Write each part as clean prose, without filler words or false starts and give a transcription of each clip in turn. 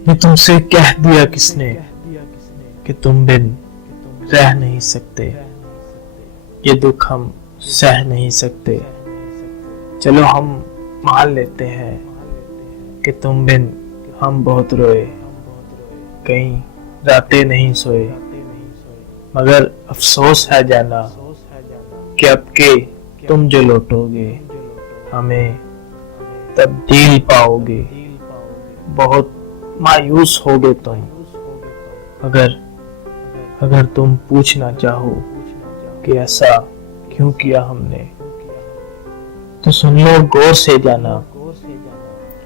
ये तुमसे कह दिया किसने कि तुम बिन रह नहीं सकते। ये दुख हम सह नहीं सकते। चलो हम मान लेते हैं कि तुम बिन हम बहुत रोए, कहीं रातें नहीं सोए। मगर अफसोस है जाना कि अब के तुम जो लौटोगे हमें तब्दील पाओगे। बहुत मायूस होगे तुम अगर तुम पूछना चाहो कि ऐसा क्यों किया हमने, तो सुन लो गौर से जाना,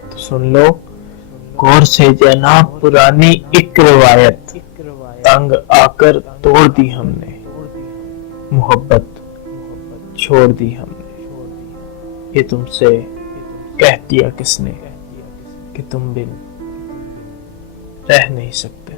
तो सुन लो गौर से जाना। पुरानी एक रिवायत तंग आकर तोड़ दी हमने, मोहब्बत छोड़ दी हमने। ये तुमसे कह दिया किसने कि तुम बिन रह नहीं सकते।